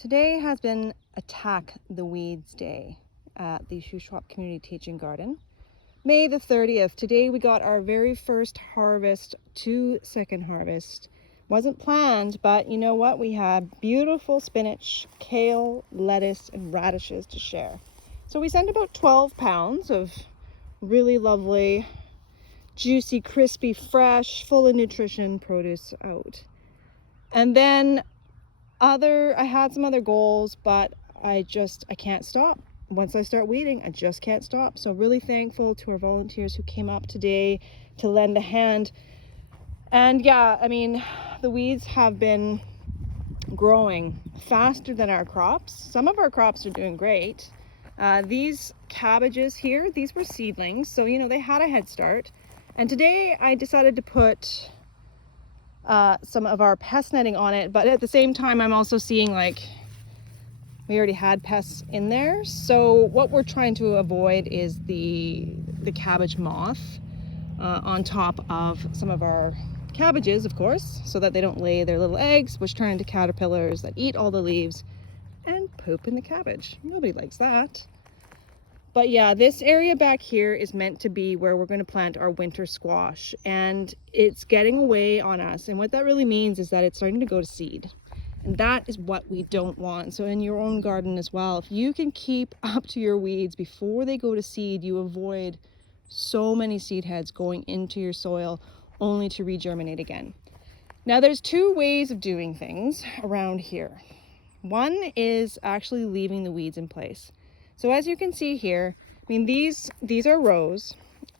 Today has been Attack the Weeds Day at the Shuswap Community Teaching Garden. May the 30th. Today we got our very first harvest, second harvest. Wasn't planned, but you know what? We had beautiful spinach, kale, lettuce, and radishes to share. So we sent about 12 pounds of really lovely, juicy, crispy, fresh, full of nutrition produce out. And then I had some other goals, but I can't stop. Once I start weeding, I just can't stop. So really thankful to our volunteers who came up today to lend a hand. And yeah, I mean, the weeds have been growing faster than our crops. Some of our crops are doing great. These cabbages here, these were seedlings, so you know, they had a head start. And today I decided to put some of our pest netting on it, but at the same time I'm also seeing like we already had pests in there. So what we're trying to avoid is the cabbage moth on top of some of our cabbages, of course, so that they don't lay their little eggs, which turn into caterpillars that eat all the leaves and poop in the cabbage. Nobody likes that. But yeah, this area back here is meant to be where we're going to plant our winter squash, and it's getting away on us. And what that really means is that it's starting to go to seed. And that is what we don't want. So in your own garden as well, if you can keep up to your weeds before they go to seed, you avoid so many seed heads going into your soil only to regerminate again. Now there's two ways of doing things around here. One is actually leaving the weeds in place. So as you can see here, I mean, these are rows,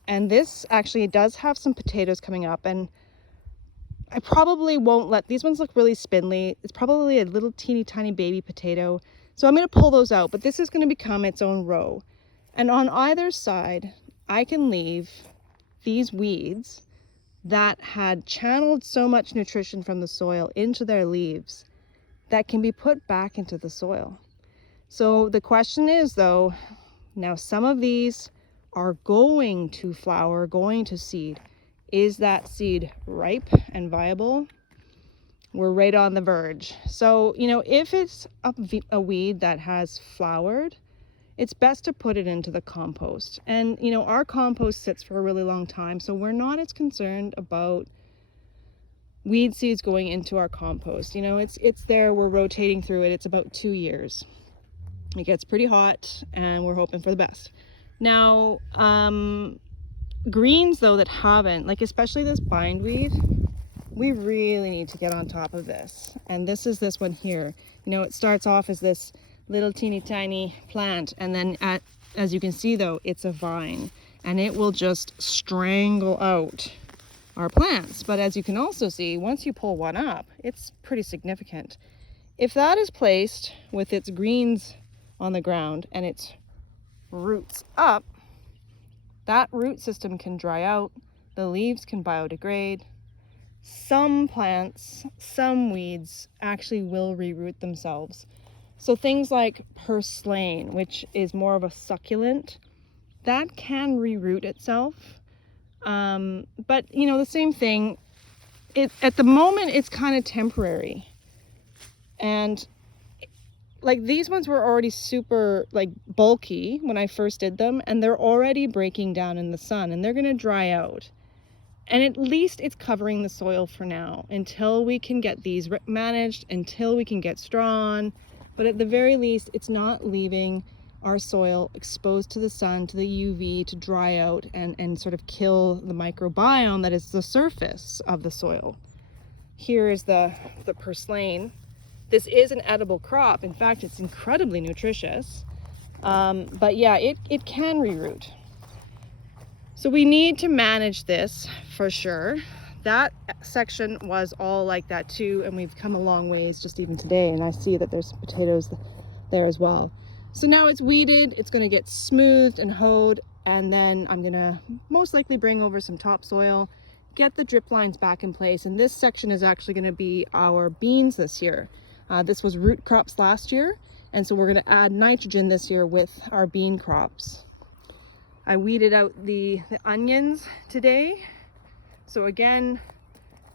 and this actually does have some potatoes coming up, and I probably won't let, these ones look really spindly. It's probably a little teeny tiny baby potato. So I'm going to pull those out, but this is going to become its own row. And on either side, I can leave these weeds that had channeled so much nutrition from the soil into their leaves that can be put back into the soil. So the question is though, now some of these are going to flower, going to seed. Is that seed ripe and viable? We're right on the verge. So, you know, if it's a weed that has flowered, it's best to put it into the compost. And, you know, our compost sits for a really long time, so we're not as concerned about weed seeds going into our compost. You know, it's there, we're rotating through it. It's about 2 years. It gets pretty hot and we're hoping for the best. Now, greens though that haven't, like especially this bindweed, we really need to get on top of this. And this is this one here. You know, it starts off as this little teeny tiny plant, and then as you can see though, it's a vine, and it will just strangle out our plants. But as you can also see, once you pull one up, it's pretty significant. If that is placed with its greens on the ground and its roots up, that root system can dry out, the leaves can biodegrade. Some plants, some weeds actually will reroot themselves. So things like purslane, which is more of a succulent, that can reroot itself. But you know, the same thing, at the moment it's kind of temporary. And like these ones were already super like bulky when I first did them, and they're already breaking down in the sun and they're going to dry out. And at least it's covering the soil for now until we can get these managed, until we can get strawn. But at the very least, it's not leaving our soil exposed to the sun, to the UV, to dry out and sort of kill the microbiome that is the surface of the soil. Here is the purslane. This is an edible crop. In fact, it's incredibly nutritious. But yeah, it can reroot. So we need to manage this for sure. That section was all like that too, and we've come a long ways just even today, and I see that there's potatoes there as well. So now it's weeded, it's going to get smoothed and hoed, and then I'm going to most likely bring over some topsoil, get the drip lines back in place, and this section is actually going to be our beans this year. This was root crops last year, and so we're going to add nitrogen this year with our bean crops. I weeded out the onions today. So again,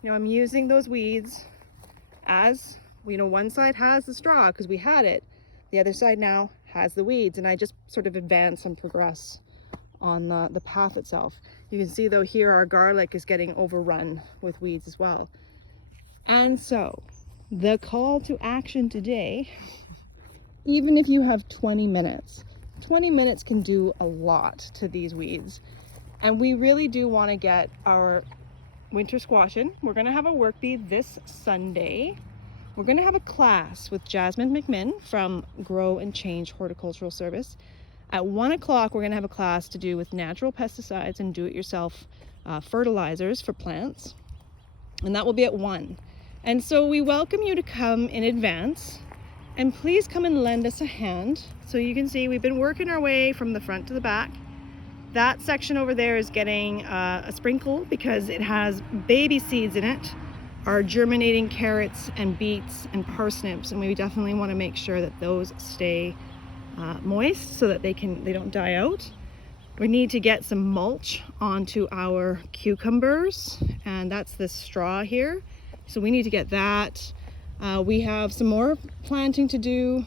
you know, I'm using those weeds as you know, one side has the straw because we had it. The other side now has the weeds, and I just sort of advance and progress on the path itself. You can see though here our garlic is getting overrun with weeds as well. And so the call to action today, even if you have 20 minutes can do a lot to these weeds. And we really do want to get our winter squash in. We're going to have a work bee this Sunday. We're going to have a class with Jasmine McMinn from Grow and Change Horticultural Service. At 1 o'clock, we're going to have a class to do with natural pesticides and do-it-yourself fertilizers for plants. And that will be at 1. And so we welcome you to come in advance. And please come and lend us a hand. So you can see we've been working our way from the front to the back. That section over there is getting a sprinkle because it has baby seeds in it. Our germinating carrots and beets and parsnips, and we definitely want to make sure that those stay moist so that they don't die out. We need to get some mulch onto our cucumbers, and that's this straw here. So we need to get that. We have some more planting to do.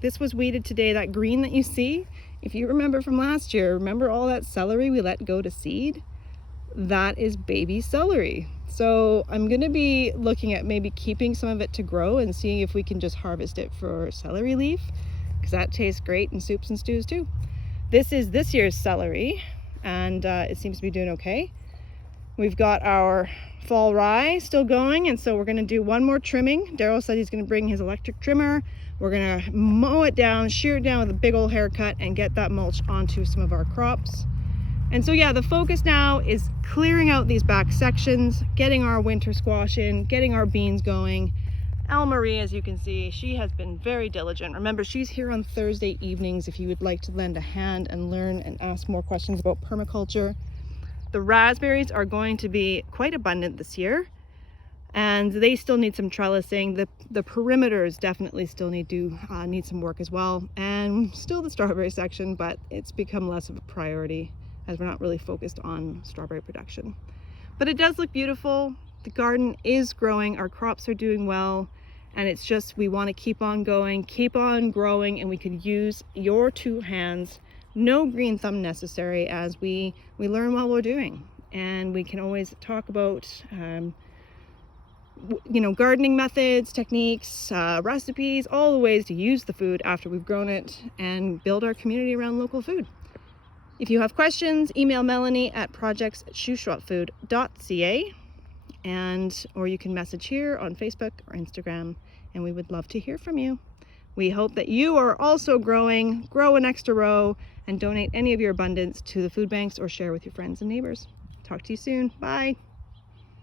This was weeded today, that green that you see. If you remember from last year, remember all that celery we let go to seed? That is baby celery. So I'm going to be looking at maybe keeping some of it to grow and seeing if we can just harvest it for celery leaf, because that tastes great in soups and stews too. This is this year's celery, and it seems to be doing okay. We've got our fall rye still going, and so we're going to do one more trimming. Daryl said he's going to bring his electric trimmer. We're going to mow it down, shear it down with a big old haircut, and get that mulch onto some of our crops. And so yeah, the focus now is clearing out these back sections, getting our winter squash in, getting our beans going. Marie, as you can see, she has been very diligent. Remember, she's here on Thursday evenings if you would like to lend a hand and learn and ask more questions about permaculture. The raspberries are going to be quite abundant this year, and they still need some trellising. The perimeters definitely still need some work as well, and still the strawberry section, but it's become less of a priority as we're not really focused on strawberry production. But it does look beautiful. The garden is growing, our crops are doing well, and it's just we want to keep on going, keep on growing, and we can use your 2 hands. No green thumb necessary, as we learn while we're doing. And we can always talk about you know, gardening methods, techniques, recipes, all the ways to use the food after we've grown it and build our community around local food. If you have questions, email Melanie at projects@shuswapfood.ca, or you can message here on Facebook or Instagram, and we would love to hear from you. We hope that you are also growing, grow an extra row, and donate any of your abundance to the food banks or share with your friends and neighbors. Talk to you soon. Bye.